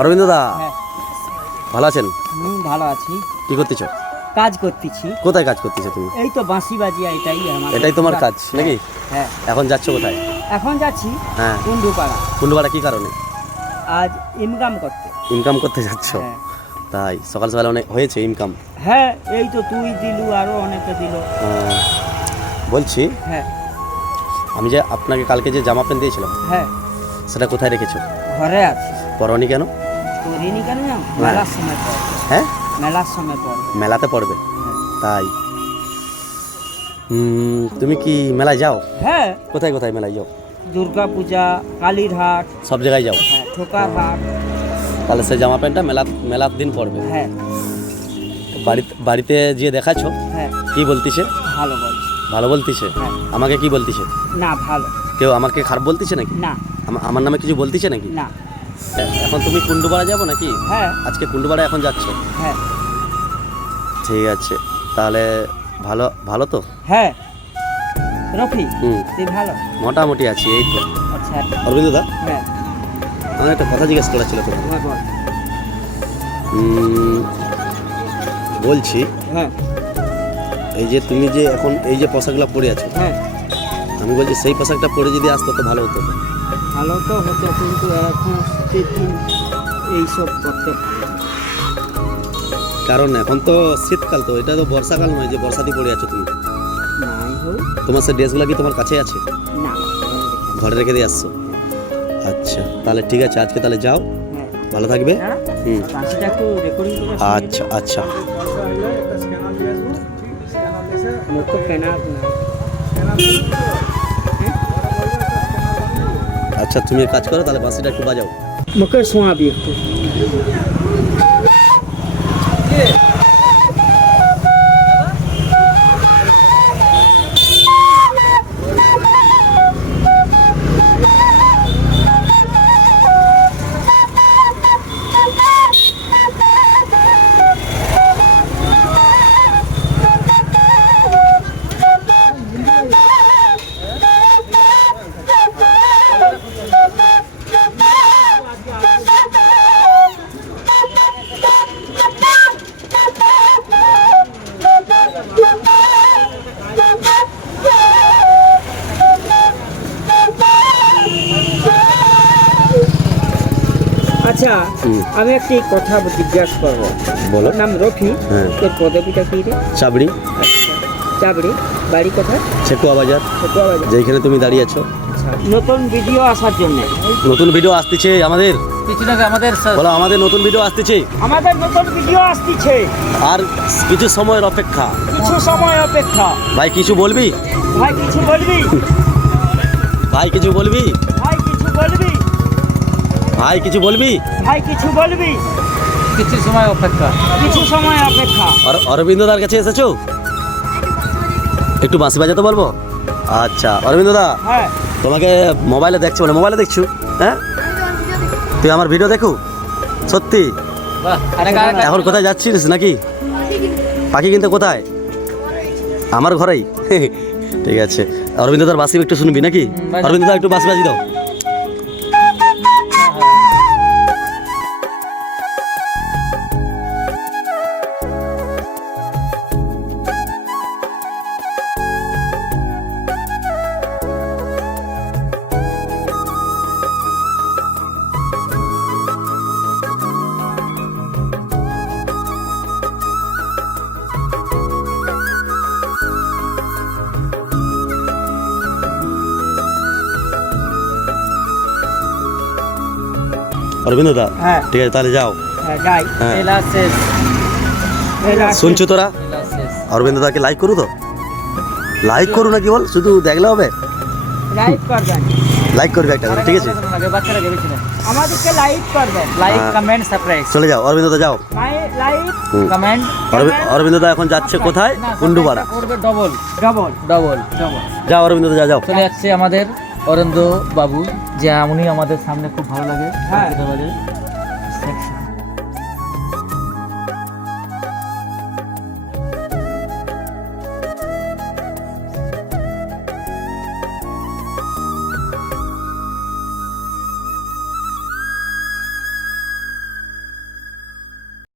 অরবিন্দ দা, হ্যাঁ। ভালো আছেন? ভালো আছি। কি করতেছো? কাজ করতেছি। কোথায় কাজ করতেছো তুমি? এই তো বাঁশি বাজিয়া, এটাই তোমার কাজ নাকি? হ্যাঁ। এখন যাচ্ছ কোথায়? এখন যাচ্ছি হ্যাঁ। কুন্ডুপাড়া। কুন্ডুপাড়া কি কারণে? আজ ইনকাম করতে। ইনকাম করতে যাচ্ছ? হ্যাঁ। তাই সকাল সকাল অনেক হয়েছে ইনকাম? হ্যাঁ, এই তো তুই দিলু, আরো অনেকে দিল। বলছি, হ্যাঁ আমি যে আপনাকে কালকে যে জামা প্যান্ট দিয়েছিলাম, হ্যাঁ, সেটা কোথায় রেখেছো? ঘরে আছে। পরনি কেন? করিনি কেন জানো? মেলার সময় পড়বে। হ্যাঁ, মেলার সময় পড়বে। মেলাতে পড়বে? হ্যাঁ। তাই তুমি কি মেলায় যাও? হ্যাঁ, কোথায় কোথায় মেলায় যাও? দুর্গা পূজা, কালীর হাট, সব জায়গায় যাও? হ্যাঁ, ঠোকার হাট। তাহলে সেই জামা প্যান্টটা মেলার দিন পড়বে? হ্যাঁ। বাড়িতে যে দেখাচ্ছ, হ্যাঁ, কি বলতিছে? ভালো বলছি। ভালো বলতিছে? হ্যাঁ। আমাকে কি বলতিছে? না, ভালো কেউ আমাকে খারাপ বলতিছে নাকি? না। আমার নামে কিছু বলতিছে নাকি? না। এখন তুমি কুন্ডুপাড়া যাবো নাকি? হ্যাঁ আজকে কুন্ডুপাড়া এখন যাচ্ছ? হ্যাঁ ঠিক আছে, তাহলে ভালো ভালো তো? হ্যাঁ। রফি, হুম, তুই ভালো? মোটামুটি আছি এই তো। আচ্ছা। অরবিন্দ দা, হ্যাঁ, আমার একটা কথা জিজ্ঞেস করা ছিল তোমাকে। বল বল। বলছি, হ্যাঁ এই যে তুমি যে এখন এই যে পোশাকগুলো পরে আছো, হ্যাঁ, আমি বলছি সেই পোশাকটা পরে যদি আসতো তো ভালো হতো। ভালো তো হতো, কিন্তু এখন শীতদিন এইসব করতে ভালো। কারণ এখন তো শীতকাল, তো এটা তো বর্ষাকাল নয় যে বর্ষাতে পরে আছো তুমি। নাই হোক। তোমার সেই ড্রেসগুলো কি তোমার কাছে আছে? না, ঘরে রেখে দিয়ে আসছো? আচ্ছা, তাহলে ঠিক আছে, আজকে তাহলে যাও, হ্যাঁ। ভালো থাকবে। হুম, পাঁচটা একটু রেকর্ডিং করে আচ্ছা আচ্ছা। মুখ তো কেনা না। আচ্ছা, তুমি এক কাজ করো, তাহলে বাঁশিটা একটু বাজাও। মুখে শোয়াবি একটু। আচ্ছা, আমি একটি কথা জিজ্ঞাসা করবো। বলো। নাম রফি। হ্যাঁ। তোর পদবিটা কি রে? চাবড়ি। আচ্ছা, চাবড়ি। বাড়ি কোথায়? ছেকুয়া বাজার, ঠোকা বাজার। যেখানে তুমি দাঁড়িয়ে আছো। আচ্ছা, নতুন ভিডিও আসার জন্য। নতুন ভিডিও আসতেছে আমাদের, কিছু না, আমাদের বলো আমাদের নতুন ভিডিও আসতেছে, আমাদের নতুন ভিডিও আসতেছে। আর কিছু সময়ের অপেক্ষা। কিছু সময় অপেক্ষা। ভাই কিছু বলবি? ভাই কিছু বলবি? ভাই কিছু বলবি? ভাই কিছু বলবি? ভাই কিছু বলবি? ভাই কিছু বলবি? কিছু সময় অপেক্ষা। কিছু সময় অপেক্ষা। অরবিন্দ দার কাছে এসেছো? একটু বাঁশি বাজাতে বলবো? আচ্ছা অরবিন্দ দা, হ্যাঁ। তোমাকে মোবাইলে দেখছো, মানে মোবাইলে দেখছো? হ্যাঁ, তুই আমার ভিডিও দেখো? সত্যি? এখন কোথায় যাচ্ছিস নাকি? পাখি কিনতে কোথায়? আমার ঘরেই? ঠিক আছে, অরবিন্দ দার বাঁশি একটু শুনবি নাকি? অরবিন্দ দা একটু বাঁশি বাজি দাও। অরবিন্দ দা, হ্যাঁ। ঠিক আছে তাহলে যাও। হ্যাঁ, যাই। হ্যাঁ। এলা শেষ। এলা শেষ। শুনছো তোরা? এলা শেষ। অরবিন্দ দাকে লাইক করু তো? লাইক করু নাকি বল, শুধু দেখলে হবে? লাইক করবেন। লাইক করবে একটা, ঠিক আছে? আমাদেরকে লাইক করবেন। লাইক, হ্যাঁ। Comment, subscribe. চলে যাও অরবিন্দ দা, যাও। লাইক, হুম। কমেন্ট। অরবিন্দ দা এখন যাচ্ছে কোথায়? কুন্ডুপাড়া। করবে ডবল ডবল ডবল ডবল। যাও অরবিন্দ দা, যাও। চলে যাচ্ছে আমাদের অরেন্দ্র বাবু, যে উনি আমাদের সামনে খুব ভালো লাগে। হ্যাঁ।